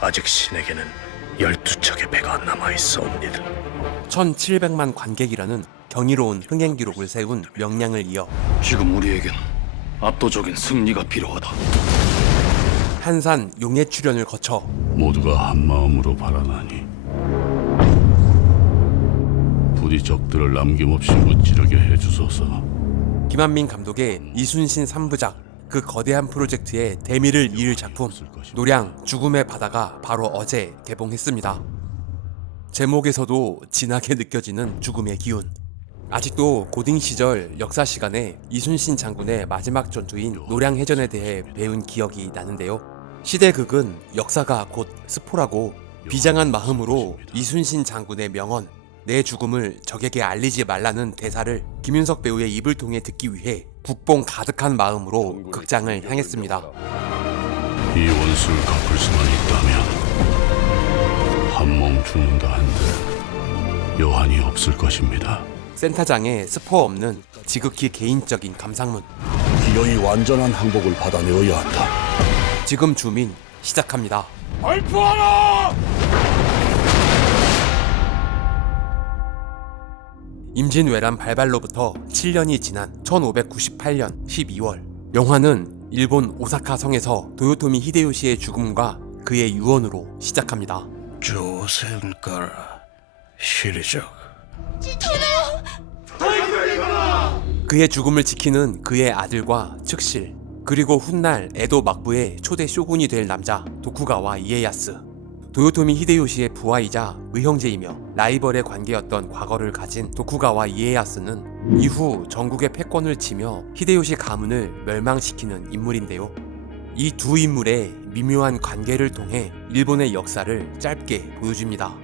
아직 신에게는 12척의 배가 남아있사옵니다. 1700만 관객이라는 경이로운 흥행 기록을 세운 명량을 이어 지금 우리에겐 압도적인 승리가 필요하다. 한산 용의 출연을 거쳐 모두가 한 마음으로 바라나니 부디 적들을 남김없이 무찌르게 해주소서. 김한민 감독의 이순신 3부작 그 거대한 프로젝트의 대미를 이을 작품 노량 죽음의 바다가 바로 어제 개봉했습니다. 제목에서도 진하게 느껴지는 죽음의 기운. 아직도 고딩 시절 역사 시간에 이순신 장군의 마지막 전투인 노량해전에 대해 배운 기억이 나는데요. 시대극은 역사가 곧 스포라고 비장한 마음으로 이순신 장군의 명언 내 죽음을 적에게 알리지 말라는 대사를 김윤석 배우의 입을 통해 듣기 위해 국뽕 가득한 마음으로 극장을 향했습니다. 이 원수를 갚을 수만 있다면 한 몸 죽는다 한들 여한이 없을 것입니다. 센터장에 스포 없는 지극히 개인적인 감상문. 기어이 완전한 항복을 받아내어야 한다. 지금 주민 시작합니다. 발포하라! 임진왜란 발발로부터 7년이 지난 1598년 12월 영화는 일본 오사카 성에서 도요토미 히데요시의 죽음과 그의 유언으로 시작합니다. 조선가라 시리적. 그의 죽음을 지키는 그의 아들과 측실 그리고 훗날 에도 막부의 초대 쇼군이 될 남자 도쿠가와 이에야스. 도요토미 히데요시의 부하이자 의형제이며 라이벌의 관계였던 과거를 가진 도쿠가와 이에야스는 이후 전국의 패권을 치며 히데요시 가문을 멸망시키는 인물인데요. 이 두 인물의 미묘한 관계를 통해 일본의 역사를 짧게 보여줍니다.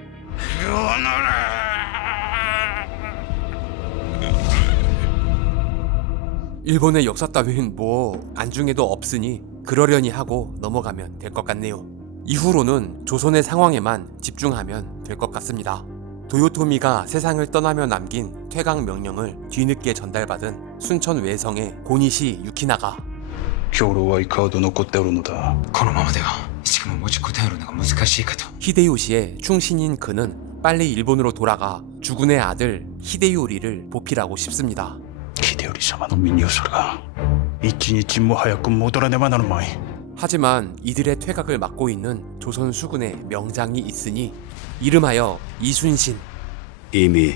일본의 역사 따윈 뭐 안중에도 없으니 그러려니 하고 넘어가면 될 것 같네요. 이후로는 조선의 상황에만 집중하면 될 것 같습니다. 도요토미가 세상을 떠나며 남긴 퇴각 명령을 뒤늦게 전달받은 순천 외성의 고니시 유키나가 兵糧はいかほど残っておるのだ。このままではしかも持ちこたえるのが難しいかと。 히데요시의 충신인 그는 빨리 일본으로 돌아가 주군의 아들 히데요리를 보필하고 싶습니다. 秀頼様の身にそれが一日も早く戻らねばなるまい。 하지만 이들의 퇴각을 막고 있는 조선 수군의 명장이 있으니 이름하여 이순신. 이미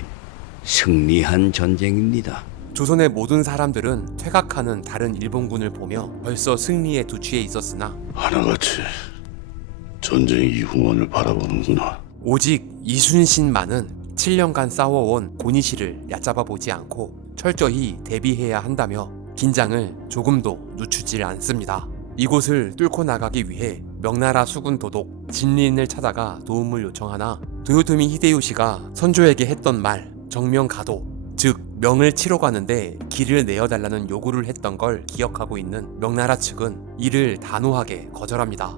승리한 전쟁입니다. 조선의 모든 사람들은 퇴각하는 다른 일본군을 보며 벌써 승리에 두취해 있었으나 하나같이 전쟁 이후원을 바라보는구나. 오직 이순신만은 7년간 싸워온 고니시를 얕잡아 보지 않고 철저히 대비해야 한다며 긴장을 조금도 늦추질 않습니다. 이곳을 뚫고 나가기 위해 명나라 수군 도독 진린을 찾아가 도움을 요청하나 도요토미 히데요시가 선조에게 했던 말 정명가도 즉 명을 치러 가는데 길을 내어달라는 요구를 했던 걸 기억하고 있는 명나라 측은 이를 단호하게 거절합니다.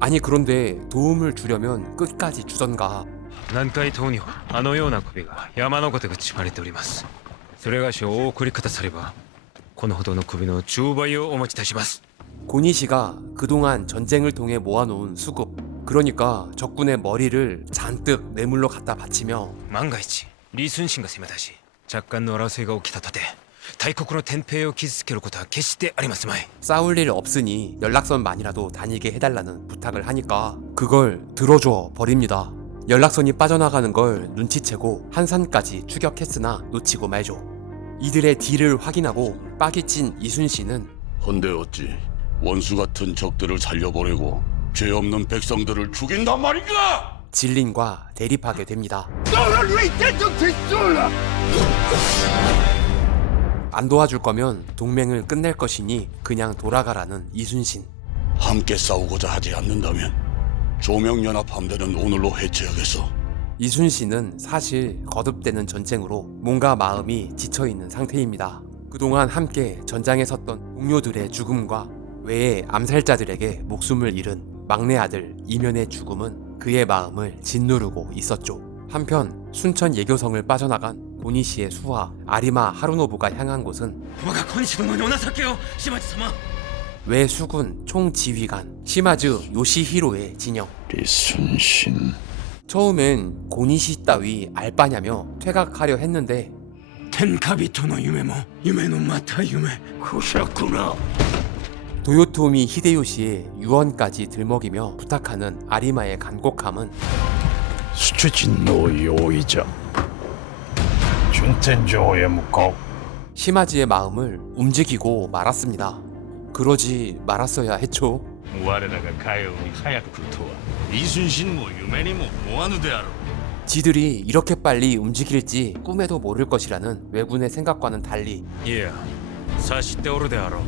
아니 그런데 도움을 주려면 끝까지 주던가. 南海島にはあのような首が山のことが積まれております。それがしお送り方さればこのほどの首の10倍をお持ちいたします。 고니시가 그동안 전쟁을 통해 모아놓은 수급 그러니까 적군의 머리를 잔뜩 뇌물로 갖다 바치며 万が一李承信が攻め出し若干の争いが起きたとて大国の天平を傷つけることは決してありますまい。 싸울 일 없으니 연락선만이라도 다니게 해달라는 부탁을 하니까 그걸 들어줘 버립니다. 연락선이 빠져나가는 걸 눈치채고 한산까지 추격했으나 놓치고 말죠. 이들의 딜을 확인하고 빡이 찐 이순신은 헌데 어찌 원수 같은 적들을 살려보내고 죄 없는 백성들을 죽인단 말인가? 진린과 대립하게 됩니다. 안 도와줄 거면 동맹을 끝낼 것이니 그냥 돌아가라는 이순신. 함께 싸우고자 하지 않는다면 조명연합 함대는 오늘로 해체하겠어. 이순신은 사실 거듭되는 전쟁으로 몸과 마음이 지쳐있는 상태입니다. 그동안 함께 전장에 섰던 동료들의 죽음과 외의 암살자들에게 목숨을 잃은 막내 아들 이면의 죽음은 그의 마음을 짓누르고 있었죠. 한편 순천 예교성을 빠져나간 고니시의 수하 아리마 하루노부가 향한 곳은 我が小西殿にお情けを島地様。외 수군 총지휘관 시마즈 요시히로의 진영. 이순신 처음엔 고니시 따위 알바냐며 퇴각하려 했는데 텐카비토의 유메모 유메노 마타 유메 그셨구나. 도요토미 히데요시의 유언까지 들먹이며 부탁하는 아리마의 간곡함은 수추진노 요이자 준텐조의 묵고 시마즈의 마음을 움직이고 말았습니다. 그러지 말았어야 했죠. 我らが海王に早く来るとは이순신も夢にも思わぬであろう 지들이 이렇게 빨리 움직일지 꿈에도 모를 것이라는 왜군의 생각과는 달리 いや察しておるであろう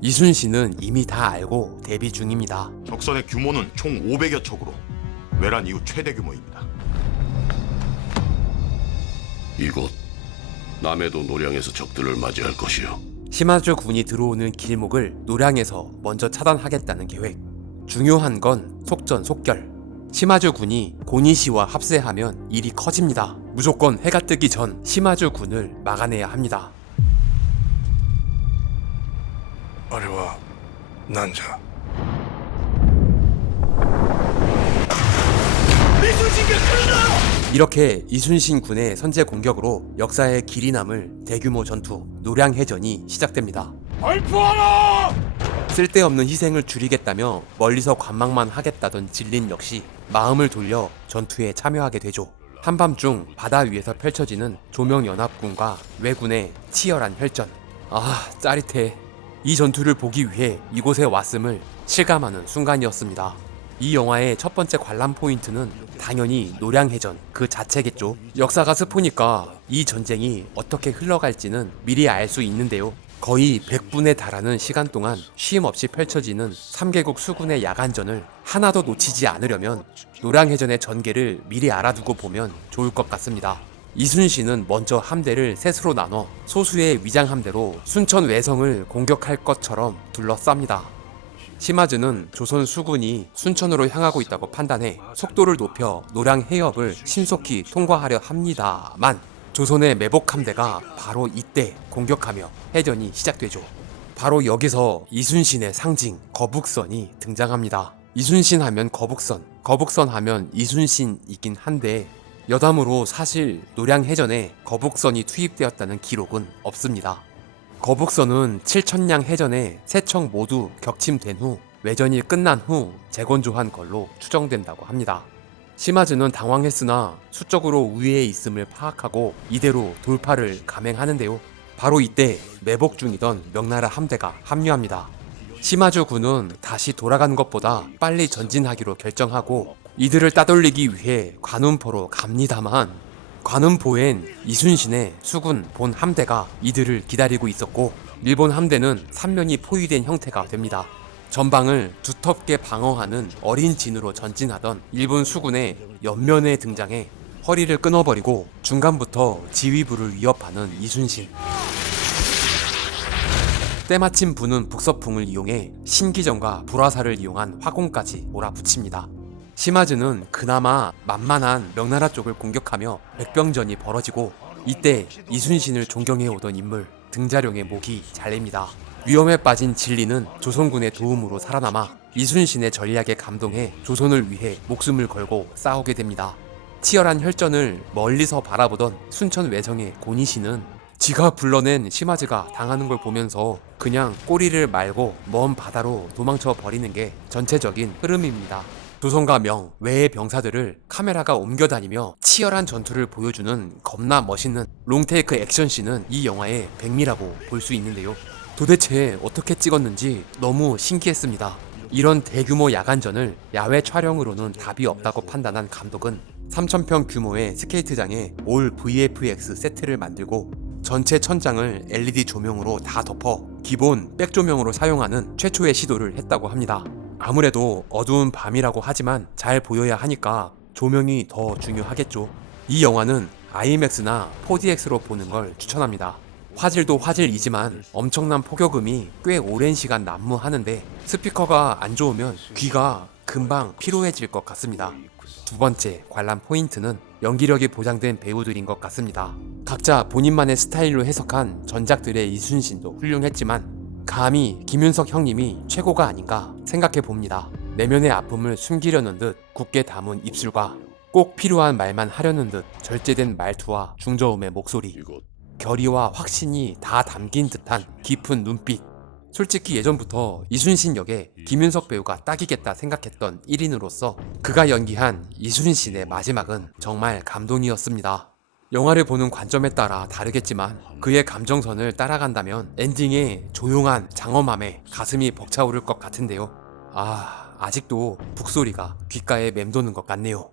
이순신은 이미 다 알고 대비 중입니다. 적선의 규모는 총 500여 척으로 외란 이후 최대 규모입니다. 이곳 남해도 노량에서 적들을 맞이할 것이요. 시마즈 군이 들어오는 길목을 노량에서 먼저 차단하겠다는 계획. 중요한 건 속전속결. 시마즈 군이 고니시와 합세하면 일이 커집니다. 무조건 해가 뜨기 전 시마즈 군을 막아내야 합니다. あれは何じゃ 이렇게 이순신 군의 선제 공격으로 역사에 길이 남을 대규모 전투 노량해전이 시작됩니다. 쓸데없는 희생을 줄이겠다며 멀리서 관망만 하겠다던 진린 역시 마음을 돌려 전투에 참여하게 되죠. 한밤중 바다 위에서 펼쳐지는 조명연합군과 왜군의 치열한 혈전. 아, 짜릿해. 이 전투를 보기 위해 이곳에 왔음을 실감하는 순간이었습니다. 이 영화의 첫 번째 관람 포인트는 당연히 노량해전 그 자체겠죠. 역사가 스포니까 이 전쟁이 어떻게 흘러갈지는 미리 알 수 있는데요. 거의 100분에 달하는 시간 동안 쉼 없이 펼쳐지는 3개국 수군의 야간전을 하나도 놓치지 않으려면 노량해전의 전개를 미리 알아두고 보면 좋을 것 같습니다. 이순신은 먼저 함대를 셋으로 나눠 소수의 위장함대로 순천 외성을 공격할 것처럼 둘러쌉니다. 시마즈는 조선 수군이 순천으로 향하고 있다고 판단해 속도를 높여 노량 해협을 신속히 통과하려 합니다만 조선의 매복 함대가 바로 이때 공격하며 해전이 시작되죠. 바로 여기서 이순신의 상징 거북선이 등장합니다. 이순신 하면 거북선, 거북선 하면 이순신이긴 한데 여담으로 사실 노량해전에 거북선이 투입되었다는 기록은 없습니다. 거북선은 7천량 해전에 3척 모두 격침된 후 외전이 끝난 후 재건조한 걸로 추정된다고 합니다. 시마즈는 당황했으나 수적으로 우위에 있음을 파악하고 이대로 돌파를 감행하는데요. 바로 이때 매복 중이던 명나라 함대가 합류합니다. 시마즈 군은 다시 돌아간 것보다 빨리 전진하기로 결정하고 이들을 따돌리기 위해 관운포로 갑니다만 관운포엔 이순신의 수군 본 함대가 이들을 기다리고 있었고 일본 함대는 삼면이 포위된 형태가 됩니다. 전방을 두텁게 방어하는 어린 진으로 전진하던 일본 수군의 옆면에 등장해 허리를 끊어버리고 중간부터 지휘부를 위협하는 이순신. 때마침 부는 북서풍을 이용해 신기전과 불화살을 이용한 화공까지 몰아붙입니다. 시마즈는 그나마 만만한 명나라 쪽을 공격하며 백병전이 벌어지고 이때 이순신을 존경해오던 인물 등자룡의 목이 잘립니다. 위험에 빠진 진리는 조선군의 도움으로 살아남아 이순신의 전략에 감동해 조선을 위해 목숨을 걸고 싸우게 됩니다. 치열한 혈전을 멀리서 바라보던 순천 외성의 고니시는 지가 불러낸 시마즈가 당하는 걸 보면서 그냥 꼬리를 말고 먼 바다로 도망쳐 버리는 게 전체적인 흐름입니다. 조선과 명, 외의 병사들을 카메라가 옮겨다니며 치열한 전투를 보여주는 겁나 멋있는 롱테이크 액션씬은 이 영화의 백미라고 볼 수 있는데요. 도대체 어떻게 찍었는지 너무 신기했습니다. 이런 대규모 야간전을 야외 촬영으로는 답이 없다고 판단한 감독은 3,000평 규모의 스케이트장에 올 VFX 세트를 만들고 전체 천장을 LED 조명으로 다 덮어 기본 백조명으로 사용하는 최초의 시도를 했다고 합니다. 아무래도 어두운 밤이라고 하지만 잘 보여야 하니까 조명이 더 중요하겠죠. 이 영화는 IMAX나 4DX로 보는 걸 추천합니다. 화질도 화질이지만 엄청난 폭요금이 꽤 오랜 시간 난무하는데 스피커가 안 좋으면 귀가 금방 피로해질 것 같습니다. 두 번째 관람 포인트는 연기력이 보장된 배우들인 것 같습니다. 각자 본인만의 스타일로 해석한 전작들의 이순신도 훌륭했지만 감히 김윤석 형님이 최고가 아닌가 생각해 봅니다. 내면의 아픔을 숨기려는 듯 굳게 담은 입술과 꼭 필요한 말만 하려는 듯 절제된 말투와 중저음의 목소리, 이것 결의와 확신이 다 담긴 듯한 깊은 눈빛. 솔직히 예전부터 이순신 역에 김윤석 배우가 딱이겠다 생각했던 1인으로서 그가 연기한 이순신의 마지막은 정말 감동이었습니다. 영화를 보는 관점에 따라 다르겠지만 그의 감정선을 따라간다면 엔딩에 조용한 장엄함에 가슴이 벅차오를 것 같은데요. 아직도 북소리가 귓가에 맴도는 것 같네요.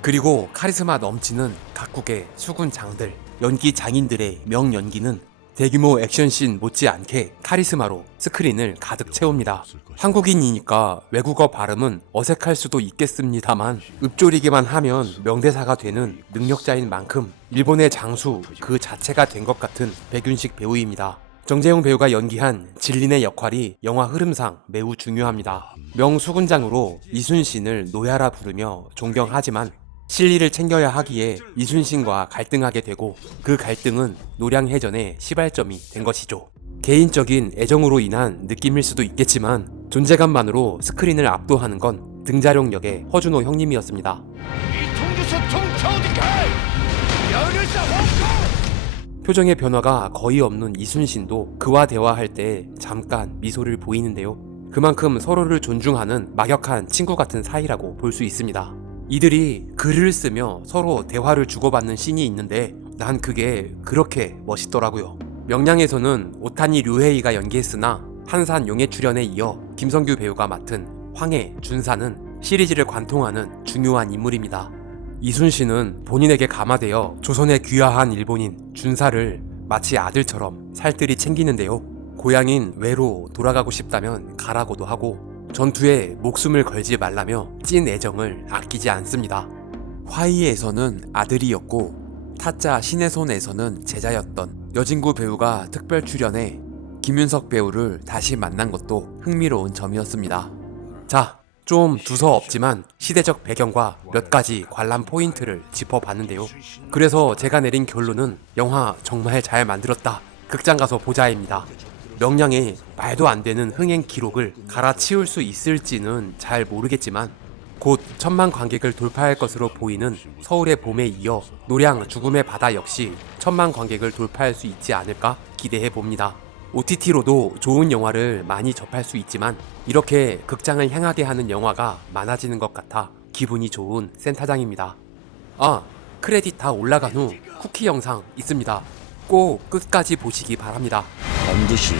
그리고 카리스마 넘치는 각국의 수군 장들, 연기 장인들의 명연기는 대규모 액션씬 못지않게 카리스마로 스크린을 가득 채웁니다. 한국인이니까 외국어 발음은 어색할 수도 있겠습니다만 읊조리기만 하면 명대사가 되는 능력자인 만큼 일본의 장수 그 자체가 된 것 같은 백윤식 배우입니다. 정재용 배우가 연기한 진린의 역할이 영화 흐름상 매우 중요합니다. 명수군장으로 이순신을 노야라 부르며 존경하지만 실리를 챙겨야 하기에 이순신과 갈등하게 되고 그 갈등은 노량해전의 시발점이 된 것이죠. 개인적인 애정으로 인한 느낌일 수도 있겠지만 존재감만으로 스크린을 압도하는 건 등자룡 역의 허준호 형님이었습니다. 표정의 변화가 거의 없는 이순신도 그와 대화할 때 잠깐 미소를 보이는데요. 그만큼 서로를 존중하는 막역한 친구 같은 사이라고 볼 수 있습니다. 이들이 글을 쓰며 서로 대화를 주고받는 씬이 있는데 난 그게 그렇게 멋있더라고요. 명량에서는 오타니 류헤이가 연기했으나 한산 용의 출연에 이어 김성규 배우가 맡은 황해, 준사는 시리즈를 관통하는 중요한 인물입니다. 이순신은 본인에게 감화되어 조선에 귀화한 일본인 준사를 마치 아들처럼 살뜰히 챙기는데요. 고향인 외로 돌아가고 싶다면 가라고도 하고 전투에 목숨을 걸지 말라며 찐 애정을 아끼지 않습니다. 화이에서는 아들이었고 타짜 신의 손에서는 제자였던 여진구 배우가 특별 출연해 김윤석 배우를 다시 만난 것도 흥미로운 점이었습니다. 자, 좀 두서없지만 시대적 배경과 몇 가지 관람 포인트를 짚어봤는데요. 그래서 제가 내린 결론은 영화 정말 잘 만들었다, 극장 가서 보자입니다. 명량의 말도 안 되는 흥행 기록을 갈아치울 수 있을지는 잘 모르겠지만 곧 1000만 관객을 돌파할 것으로 보이는 서울의 봄에 이어 노량 죽음의 바다 역시 1000만 관객을 돌파할 수 있지 않을까 기대해 봅니다. OTT로도 좋은 영화를 많이 접할 수 있지만 이렇게 극장을 향하게 하는 영화가 많아지는 것 같아 기분이 좋은 센터장입니다. 크레딧 다 올라간 후 쿠키 영상 있습니다. 꼭 끝까지 보시기 바랍니다. 반드시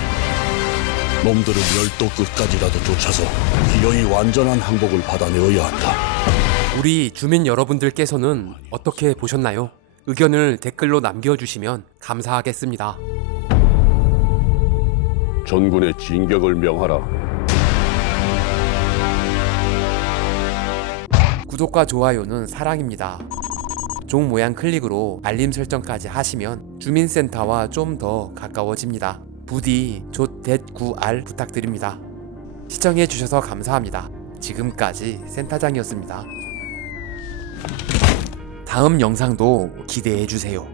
놈들을 열도 끝까지라도 쫓아서 기어이 완전한 항복을 받아내어야 한다. 우리 주민 여러분들께서는 어떻게 보셨나요? 의견을 댓글로 남겨주시면 감사하겠습니다. 전군의 진격을 명하라. 구독과 좋아요는 사랑입니다. 종 모양 클릭으로 알림 설정까지 하시면 주민센터와 좀 더 가까워집니다. 부디 조.9R 부탁드립니다. 시청해주셔서 감사합니다. 지금까지 센터장이었습니다. 다음 영상도 기대해주세요.